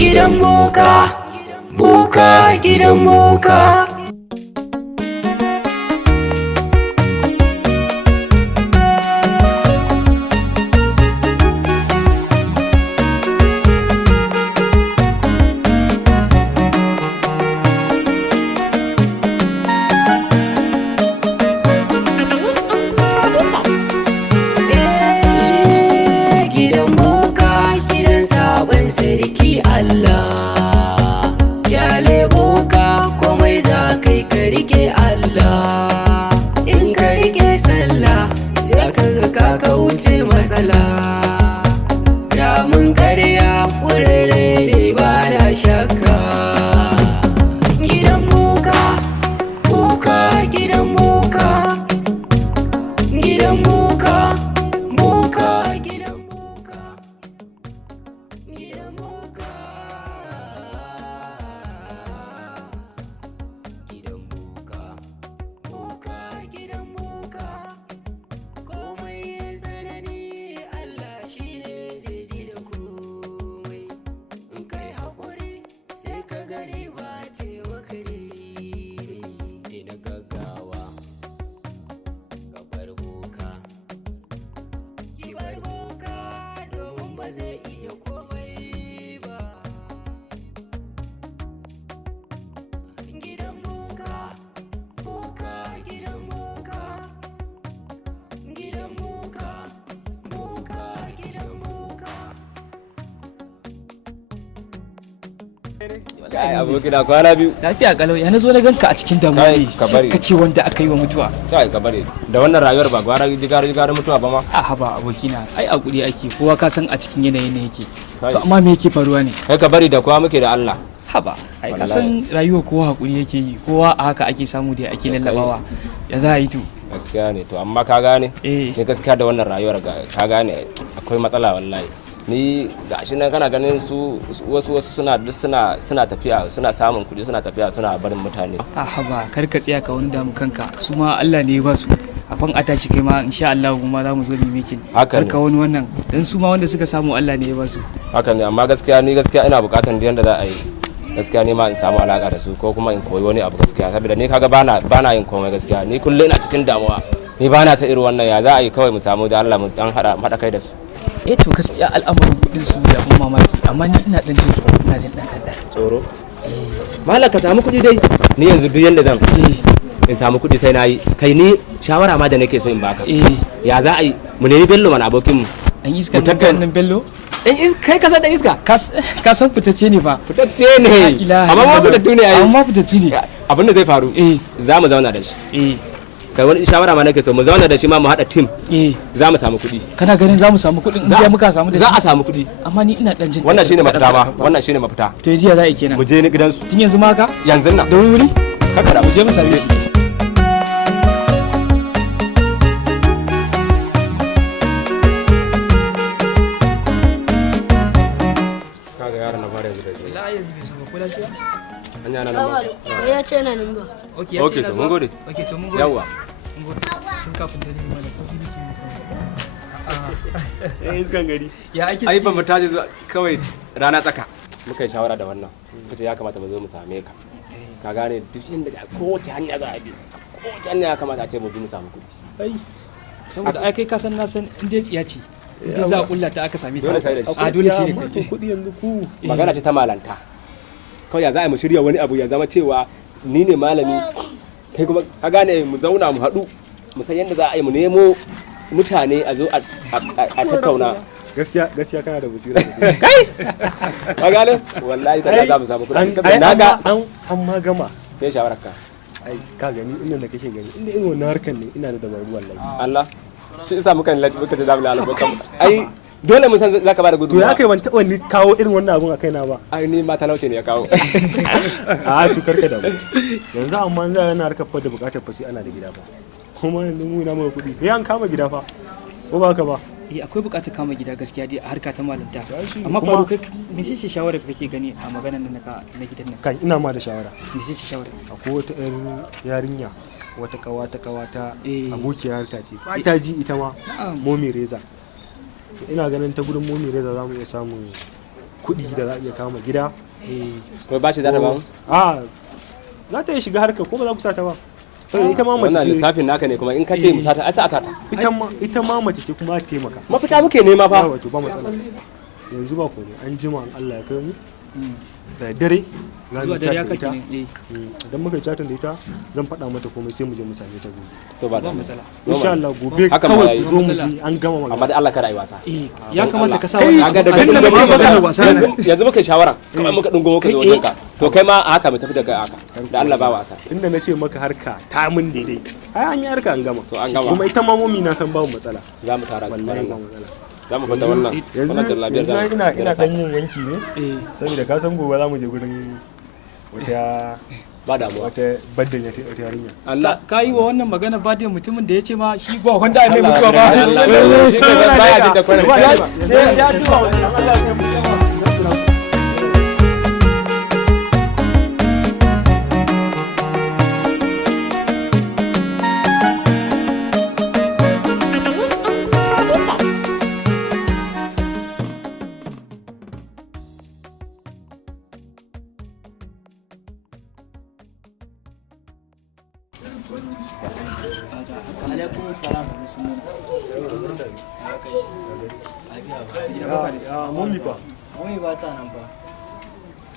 gidan boka, boka gidan boka. Sarki Allah, kyale boka komai za kai ka rike Allah. In ka rike sallah sai ka ga ka kauce matsala. Ramin karya kurere ne ba na shakka. Gidan boka, boka gidan boka, gidan boka, boka gidan boka. Gidan boka, gidan boka, boka gidan boka. Komai ya tsanani Allah shi ne zai ji da komai. In kai haƙuri sai ka gani ba ce maka daidai na gaggawa. Ka bar boka, ki bar boka domin ba zai iya komai. Kai abokina kwana biyu. Lafiya kalau ya nazo na ganka a cikin damuwa ne. Sai ka ce wanda aka yi wa mutuwa. Kai ka bare. Da wannan rayuwar ba gwara jigar mutuwa ba ma. A haba abokina. Ai hakuri ake. Kowa ka san a cikin yanayin ne yake. To amma me yake faruwa ne? Kai ka bari da kowa muke da Allah. Haba. Ai ka san rayuwa kowa hakuri yake yi. Kowa a haka ake samu da ake lallabawa. Ya za a yi to. Gaskiya ne to amma ka gane? Ni gaskiya da wannan rayuwar ka gane akwai matsala wallahi. Ni ga shi nan kana ganin su wasu suna tafiya suna samun kuɗi suna tafiya suna barin mutane. A haba kar ka tsaya ka wani damu kanka su ma Allah ne ya ba su afan a tashi kai ma insha Allah kuma za mu zo mu miki kar ka wani wannan dan su ma wanda suka samu Allah ne ya ba su. Haka ne amma gaskiya ina buƙatar da yanda za a yi gaskiya ne ma in samu alaka da su ko kuma in koyi wani abu gaskiya saboda ni kaga bana yin komai gaskiya ni kullum ina cikin damuwa ni bana sa irin wannan ya za a yi kawai mu samu da Allah mu dan hada kai da su. To gaskiya al'amarin kudin su da abun mamaki amma ni ina dan jin tsoro ina jin dan tsoro malaka samu kudi dai ni yanzu duk yanda zan in samu kudi sai nayi kai ni shawara ma da nake so in baka ya za a yi mu nemi bello mana abokin mu dan iska nan bello kai ka san dan iska ka san fitacce ne fa fitacce ne amma ma fitattu ne ai amma fitattu ne abin da zai faru za mu zauna da shi kai wani shawara ma nake so mu zauna da shi ma mu hada team za mu samu kuɗi kana ganin za mu samu kuɗin in dai muka samu da za a samu kuɗi amma ni ina dan jin wannan shine mafita ba wannan shine mafita to jiya za a yi kenan mu je ni gidansu tun yanzu ma ka yanzu nan da wuri kaka da mu je mu same shi kaga yaron na fara yanzu da shi la yanzu bai so ba ko lafiya anya nan ba ya ce na nan ga okay to mun gode okay to mun gode yawa tun kafin da ni ma da sauki nake iskan gari ya ake ai ba mu tashi kawai rana tsaka muka yi shawara da wannan kace ya kamata mu zo mu same ka ka gane duk inda kowace hanya za a bi kowace hanya ya kamata a ce mu bi mu samu kuɗi ai saboda ai kai ka san na san inda tsiya ce inda za a kullata aka same ka a dole sai da kai kuɗi yanzu ku magana ce ta malanta kawai ya za a mu shirya wani abu ya zama cewa ni ne malami kai kuma ka gane mu zauna mu haɗu mu san yadda za a yi mu nemo mutane a zo a tattauna gaskiya kana da basira kai ka gane wallahi ta za mu samu kuɗi saboda naga an ma gama me shawarar ka ai ka gani inda da kake gani inda irin wannan harkan ne ina da dabaru wallahi Allah shi isa muka ce da mu lalaba ai dole mun san zaka bada gudu to ya kai ban taba ni kawo irin wannan abun a kaina ba ai ni ma talauce ne ya kawo a to karka da yanzu amma za yana harkar fa da bukatar fa sai ana da gida fa kuma yanzu mu na mai kudi sai an kama gida fa ko ba ka ba akwai bukatar kama gida gaskiya dai a harka ta malanta amma faru kai me ce shawara kake gani a maganar nan na gidan nan kai ina ma da shawara me ce shawara akwai wata yarinya wata kawata abokiyar harka ce ba ta ji ita ma momi reza ina ganin ta gudun momi reza za mu iya samun kuɗi da za a iya kama gida. Wai bashi za ta ba mu? A za ta iya shiga harka ko ba za ku sata ba. Ita ma mace Wannan ce. lissafin naka ne kuma in ka ce mu sata ai sa a sata. Ita ma mace ce kuma ta taimaka. Mafita muke nema fa. Wato ba matsala. Yanzu ba komai an jima in Allah ya kai mu. Da dare za mu zuwa dare chat da haka ita. kenan Idan muka yi chatin da ita zan faɗa mata komai sai mu je mu same ta gobe. To ba ba da matsala. Insha Allah gobe Haka ma kawai yayi. ku zo mu je an gama amma magana. da Allah kada ai wasa. Ya kamata ka sa Kai, wannan ga daga abin da inda muke muke maganar wasa nan. yanzu muka yi shawara kamar muka dungo muka zo Kai wajenka to kai ma a haka mu tafi da kai a haka da Allah ba wasa. Inda na ce maka harka ta mun daidai. Ai an yi harka an gama. To an gama. Kuma ita ma momi na san babu matsala. Za mu tara su Wallahi kwanan ba nan. matsala. Za mu fita wannan Yanzu wannan labiyar za mu ina dan yin wanki ne. Eh, Saboda ka san gobe za mu je gurin wata ba damuwa. wata baddan ya wata yarinya. Allah ka yi wa wannan magana ba da mutumin da ya ce ma shi ba wanda mai mutuwa ba. shi ke zan baya jin da kwanan Sai ya ji wa wannan Allah ya mu. alaikum salam Momi fa. mami ba ta nan fa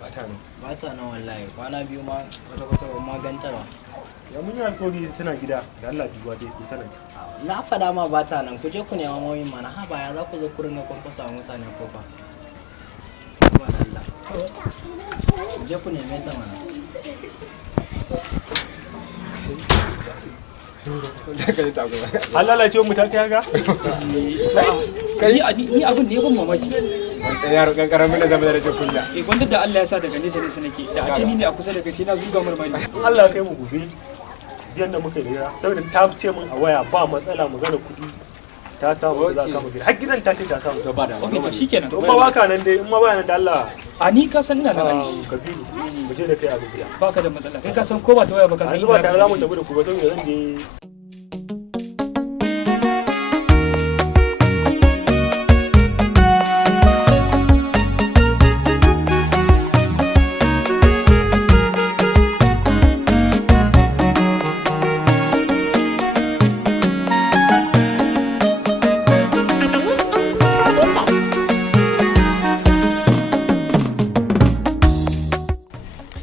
Ba ta nan. ba ta nan wallahi kwana biyu ma kwata-kwata ba ma ganta ba Ya mun yi alƙawari tana gida da Allah duba dai ko tana ci. na faɗa ma ba ta nan ku je ku nema mami mana ha baya za ku zo ku ringa kwankwasa wa mutane ko fa ba da Allah ku je ku neme ta mana An lalace mu ta kai haka? Ni abin da ya ban mamaki. yaro kankaran mina zama da rashin kunya. Wanda da Allah ya sa daga nesa nesa nake da a ce ni ne a kusa da kai sai na zuga marmari. Allah ya kai mu gobe. Diyan da muka yi hira saboda ta ce min a waya ba matsala magana kuɗi. Ta samu za ka kama gida. Har gidan ta ce ta samu. To ba da Ok, to shikenan. To in ma baka nan dai in ma baya nan da Allah A ni ka san ina nan ai. Kabiru mu je da kai a gida. Baka da matsala. Kai ka san ko ba ta waya ba ka san An zuba ina tare za mu tafi da ku ba saboda zan je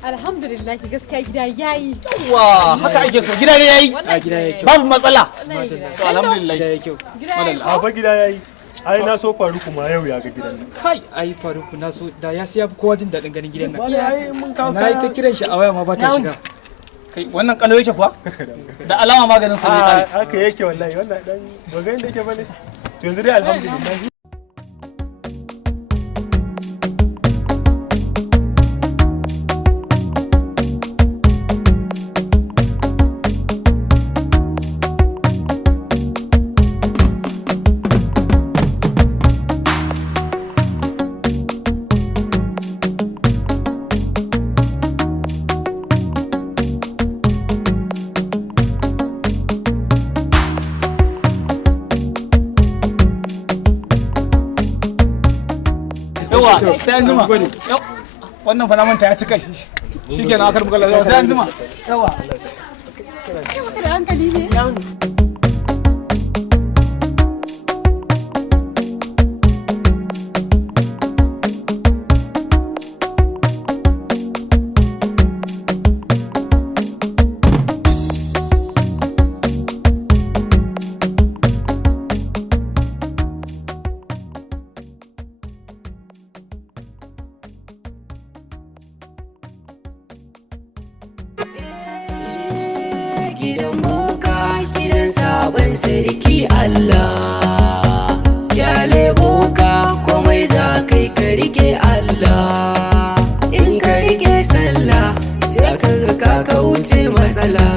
Alhamdulillah gaskiya gida yayi. Wa haka ake so gida ne yayi Wallahi gida yayi kyau. babu matsala Wallahi gida. to alhamdulillah da ya kyau. Gida yayi. a fa gida yayi. Ai na so faru kuma yau ya ga gidan nan. Kai ai Faruku na so da ya siya kowa jin daɗin ganin gidan nan. Wala ai mun kawo Na yi ta kiran shi a waya ma ba ta shiga. kai wannan kalo yake kuwa da alama maganin sa ne kai haka yake wallahi wannan dan ba ga inda yake bane. To yanzu dai alhamdulillah. yawa sai an jima Yau, wannan fa na manta ya ci kai shikenan akar bukala yawa sai an jima yawa Kai baka da hankali ne. Gidan boka gidan sabon sarki Allah. Kyale boka komai za kai ka rike Allah. In ka rike sallah sai ka ga ka kauce matsala.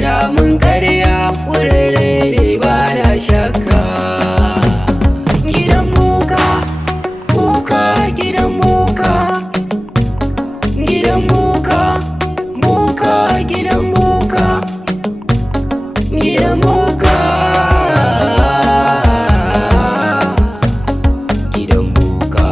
Ramin karya kurere ne ba na shakka. Gidan boka, boka gidan boka. Gidan boka, boka gidan boka. Gidan boka. Gidan boka.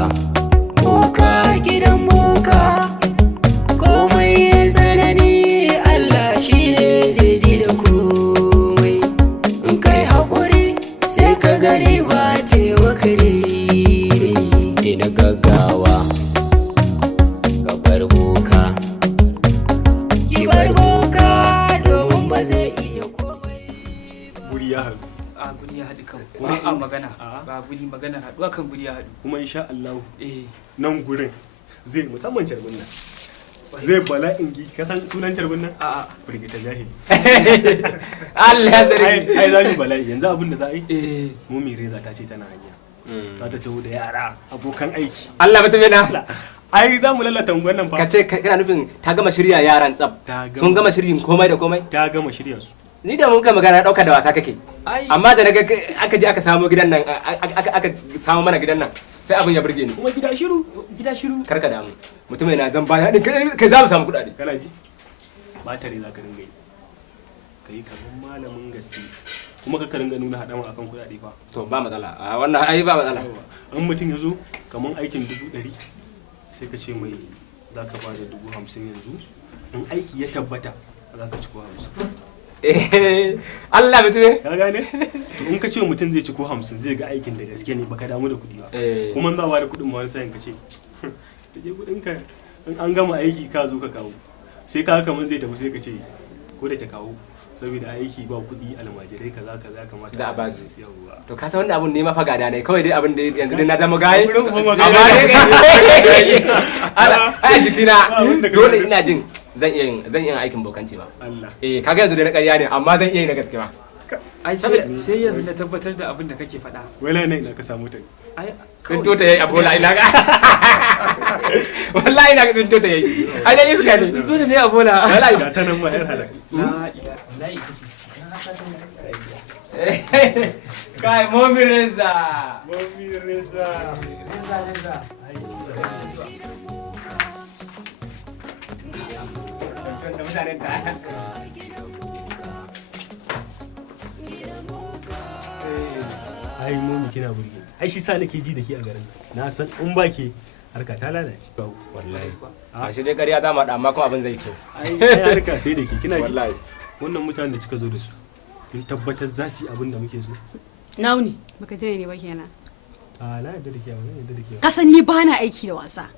kan guri ya haɗu kuma insha Allah nan gurin zai musamman carbin nan zai bala'in gi ka san sunan carbin nan a'a firgita jahili Allah ya zargi ai za mu bala'i yanzu abin da za a yi mu reza ta ce tana hanya za ta taho da yara abokan aiki Allah mutum yana ai za mu lalata unguwan nan fa ka ce kana nufin ta gama shirya yaran tsab sun gama shiryin komai da komai ta gama shirya su ni da mun ka magana dauka da wasa kake amma da naga aka je aka samu gidan nan aka samu mana gidan nan sai abin ya burge ni kuma gida shiru karka damu mutum yana zan baya din kai za mu samu kudade kana ji ba tare za ka ringa yi kai kaman malamin gaske kuma ka ringa nuna hadama akan kudade fa to ba matsala a wannan ai ba matsala in mutum ya zo kaman aikin 100 sai ka ce mai za ka ba da 50,000 yanzu in aiki ya tabbata za ka ci ko 50 Allah mutum ka gane to in ka ce mutum zai ci ko 50 zai ga aikin da gaske ne baka damu da kuɗi ba kuma za ba da kuɗin ma wani sayin ka ce ka je kuɗin ka in an gama aiki ka zo ka kawo sai ka kaman zai tafi sai ka ce ko da ta kawo saboda aiki ba kuɗi almajirai kaza kamata za a ba su to ka san wannan abun ne ma fa gada ne kawai dai abin da yanzu dai na zama gaye amma dai a jikina dole ina jin zan iya aikin bokanci ba kaga yanzu dai na ƙarya ne amma zan iya yi na gaske ba ai sai yanzu na tabbatar da abin da kake faɗa wala ne ina ka samu ta sun tota yayi abola ina ga wallahi ina ga sun tota yayi ai dai iska ne sun tota ne abola wallahi ga ta nan ma yar halaka la ikace kai momi reza da mutanen ta ai momi kina burge ai shi sa nake ji da ke a garin na san in ba ke harka ta lalace wallahi a shi dai ƙarya dama da amma kuma abin zai kyau ai harka sai da ke kina ji wannan mutanen da kika zo da su kin tabbatar za su yi abin da muke so nauni baka je ne ba kenan a na yadda da ke ba yadda da ke kasan ni ba na aiki da wasa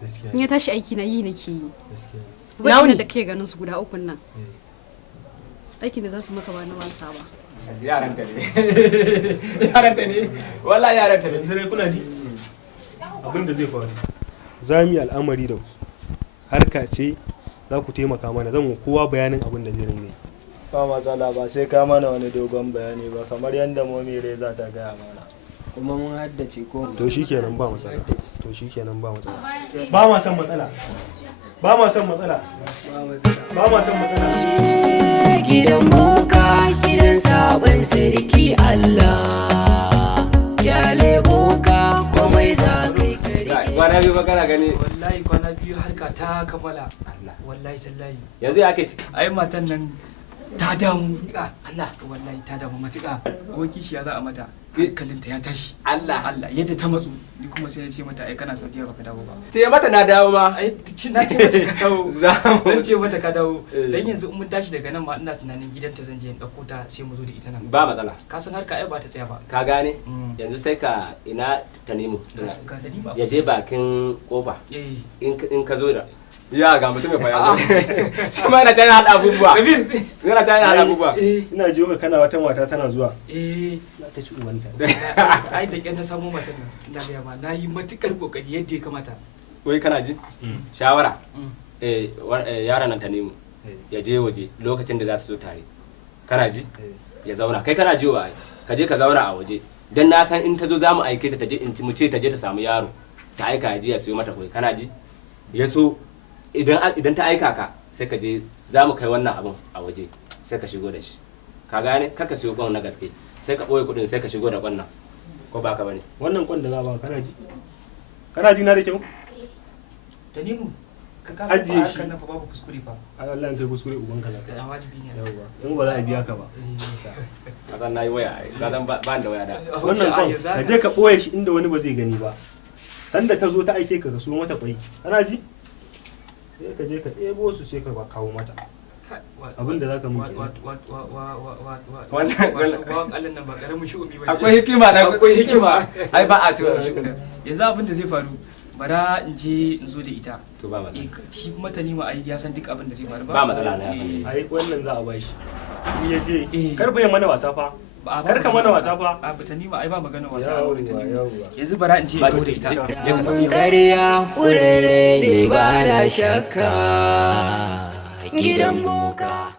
gaskiya in ya tashi aiki na yi nake yi gaskiya nauni da ke ganin su guda ukun nan aikin da za su maka ba na wasa ba yaranta ne wallahi yaranta ne yanzu dai kuna ji abin da zai faru za mu yi al'amari da harka ce za ku taimaka mana zan kowa bayanin abin da zai ringa ba matsala ba sai ka mana wani dogon bayani ba kamar yadda momi reza ta gaya mana kuma mun haddace ko to shikenan ba matsala to shikenan ba matsala ba ma san matsala ba ma san matsala ba ma san matsala gidan boka gidan sabon sarki Allah kyale boka komai za kai kare kwana biyu ba kana gani wallahi kwana biyu harka ta kammala wallahi tallahi yanzu ya ke ciki ai matan nan ta damu Allah wallahi ta damu matuƙa ko kishiya za a mata hankalinta ya tashi Allah yadda ta matsu ni kuma sai na ce mata ai kana Saudiya baka dawo ba ce mata na dawo ma ai na ce mata ka dawo dan ce mata ka dawo dan yanzu in mun tashi daga nan ma ina tunanin gidanta zan je in dauko ta sai mu zo da ita nan ba matsala ka san harka ai ba ta tsaya ba ka gane yanzu sai ka ina Tanimu ya je bakin kofa in ka zo da ya ga mutum ya faya shi ma yana tana hada abubuwa yana tana hada abubuwa ina jiyo ka kana wata mata tana zuwa za ta ci uwanta ai da kyan ta samu matan nan ina ga ma nayi matukar kokari yadda ya kamata wai kana ji shawara yaran nan Tanimu ya je waje lokacin da za su zo tare kana ji ya zauna kai kana jiwa ka je ka zauna a waje dan na san in ta zo za mu aike ta je in mu ce ta je ta samu yaro ta aika ya je ya siyo mata koi kana ji ya so idan ta aika ka sai ka je za mu kai wannan abun a waje sai ka shigo da shi ka gane kar ka siyo kwan na gaske sai ka ɓoye kuɗin sai ka shigo da kwan nan ko ba ka bane wannan kwan da za ba kana ji na da kyau Tanimu ka kasa ajiye shi kan fa babu kuskure fa ai wallahi kai kuskure uban ka zaka wajibi ne yawa in ba za a biya ka ba ka san nayi waya ka san ba da waya da wannan kwan ka je ka ɓoye shi inda wani ba zai gani ba sanda ta zo ta aike ka so mata kwai kana ji sai ka je ka ɗebo su sai ka kawo mata abinda za ka muke wannan Allah nan ba karamin shi'umi ba akwai hikima da akwai hikima ai ba a tura shi yanzu abin da zai faru bara in je in zo da ita to ba matsala shi kuma Tanimu ai ya san duk abin da zai faru ba matsala ne ai wannan za a ba shi in ya je karbe mana wasa fa kar ka mana wasa fa. A bata ni ma ai ba magana wasa a wurin ta ni yanzu bara in ce to da ita Karya kurere ne ba na shakka gidan boka